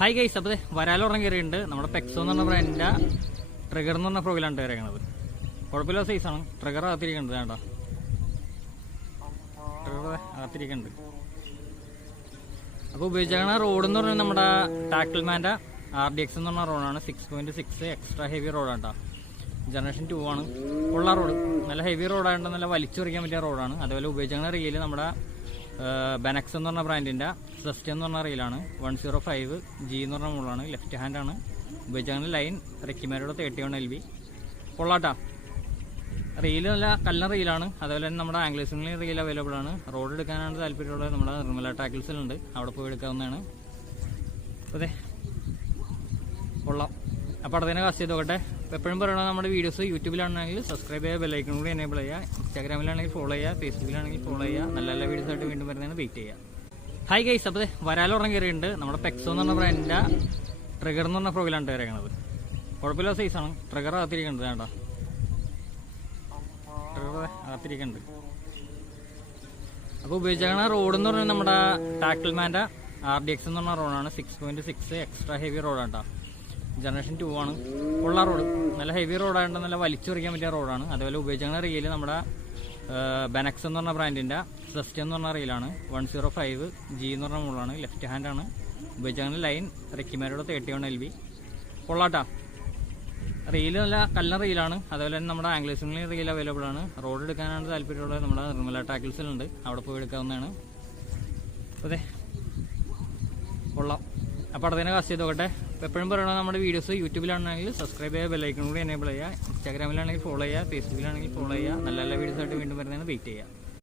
Hi guys, അപ്പോൾ വരാലോറം കയറിയുണ്ട്. നമ്മുടെ പെക്സോ എന്ന് പറഞ്ഞ ബ്രാൻഡിൻ്റെ ട്രിഗർ എന്ന് പറഞ്ഞ ഫ്രോഗിലാണ് കയറിയത്. കുഴപ്പമില്ല സൈസാണ്. ട്രിഗർ അകത്തിരിക്കുന്നുണ്ട്. വേണ്ട ട്രിഗർ അകത്തിരിക്കുന്നുണ്ട്. അപ്പോൾ ഉപയോഗിച്ചാണ് റോഡ് എന്ന് പറഞ്ഞാൽ നമ്മുടെ ടാക്കിൾമാൻ്റെ RDX എന്ന് പറഞ്ഞ റോഡാണ്. 6.6 എക്സ്ട്രാ ഹെവി റോഡാണ് കേട്ടോ. ജനറേഷൻ 2 ആണ്. ഉള്ള റോഡ് നല്ല ഹെവി റോഡായതുകൊണ്ട് നല്ല വലിച്ചുറിക്കാൻ പറ്റിയ റോഡാണ്. അതുപോലെ ഉപയോഗിച്ചാണ് റീല് നമ്മുടെ ബെനക്സ് എന്ന് പറഞ്ഞ ബ്രാൻഡിൻ്റെ സസ്റ്റൻ എന്ന് പറഞ്ഞ റീലാണ്. 105G എന്ന് പറഞ്ഞ മോഡലാണ്. ലെഫ്റ്റ് ഹാൻഡാണ്. ഉപയോഗിച്ചാണ് ലൈൻ റെക്കിമാരോട് 31 LB. കൊള്ളാട്ടാ. റീല് നല്ല കല്ല റീലാണ്. അതുപോലെ തന്നെ നമ്മുടെ ആംഗ്ലേഴ്സിംഗിൽ റീൽ അവൈലബിൾ ആണ്. റോഡ് എടുക്കാനാണ് താല്പര്യമുള്ളത് നമ്മുടെ നിർമ്മല ടാക്കിൾസിലുണ്ട്. അവിടെ പോയി എടുക്കാവുന്നതാണ്. അതെ കൊള്ളാം. അപ്പോൾ അടുത്തതിനെ കാസ്റ്റ് ചെയ്ത് നോക്കട്ടെ. എപ്പോഴും പറയണത് നമ്മുടെ വീഡിയോസ് യൂട്യൂബിലാണെങ്കിൽ സബ്സ്ക്രൈബ് ചെയ്യുക, ബെല്ലൈക്കൺ കൂടി എനേബിൾ ചെയ്യുക. ഇൻസ്റ്റാഗ്രാമിലാണെങ്കിൽ ഫോളോ ചെയ്യുക, ഫേസ്ബുക്കിലാണെങ്കിൽ ഫോളോ ചെയ്യുക. നല്ല നല്ല വീഡിയോസ് ആയിട്ട് വീണ്ടും വരുന്നതിന് വെയിറ്റ് ചെയ്യുക. ഹായ് ഗൈസ്, അപ്പോൾ വരാലോറം കയറിയുണ്ട്. നമ്മുടെ പെക്സോ എന്ന് പറഞ്ഞ ബ്രാൻഡിൻ്റെ ട്രിഗർ എന്ന് പറഞ്ഞ ഫ്രോഗിലാണ് കയറിയത്. കുഴപ്പമില്ല സൈസാണ്. ട്രിഗർ അകത്തിരിക്കുന്നുണ്ട്. വേണ്ട ട്രിഗർ അകത്തിരിക്കുന്നുണ്ട്. അപ്പോൾ ഉപയോഗിച്ചാണ് റോഡ് എന്ന് പറഞ്ഞാൽ നമ്മുടെ ടാക്കിൾമാൻ്റെ RDX എന്ന് പറഞ്ഞ റോഡാണ്. 6.6 എക്സ്ട്രാ ഹെവി റോഡാണ് കേട്ടോ. ജനറേഷൻ 2 ആണ്. ഉള്ള റോഡ് നല്ല ഹെവി റോഡായതുകൊണ്ട് നല്ല വലിച്ചുറിക്കാൻ പറ്റിയ റോഡാണ്. അതുപോലെ ഉപയോഗിച്ചാണ് റീല് നമ്മുടെ ബെനക്സ് എന്ന് പറഞ്ഞ ബ്രാൻഡിൻ്റെ സസ്റ്റൻ എന്ന് പറഞ്ഞ റീലാണ്. 105G എന്ന് പറഞ്ഞ മോഡലാണ്. ലെഫ്റ്റ് ഹാൻഡാണ്. ഉപയോഗിച്ചാണ് ലൈൻ റെക്കിമാരോട് 31 LB. കൊള്ളാട്ടാ. റീല് നല്ല കല്ല റീലാണ്. അതുപോലെ തന്നെ നമ്മുടെ ആംഗ്ലേഴ്സിംഗിൽ റീൽ അവൈലബിൾ ആണ്. റോഡ് എടുക്കാനാണ് താല്പര്യമുള്ളത് നമ്മുടെ നിർമ്മല ടാക്കിൾസിലുണ്ട്. അവിടെ പോയി എടുക്കാവുന്നതാണ്. അതെ കൊള്ളാം. അപ്പോൾ അടുത്തതിനെ കാസ്റ്റ് ചെയ്ത് നോക്കട്ടെ. എപ്പോഴും പറയണത് നമ്മുടെ വീഡിയോസ് യൂട്യൂബിലാണെങ്കിൽ സബ്സ്ക്രൈബ് ചെയ്യുക, ബെല്ലൈക്കൺ കൂടി എനേബിൾ ചെയ്യുക. ഇൻസ്റ്റാഗ്രാമിലാണെങ്കിൽ ഫോളോ ചെയ്യുക, ഫേസ്ബുക്കിലാണെങ്കിൽ ഫോളോ ചെയ്യുക. നല്ല നല്ല വീഡിയോസ് ആയിട്ട് വീണ്ടും വരുന്നതിന് വെയിറ്റ് ചെയ്യുക.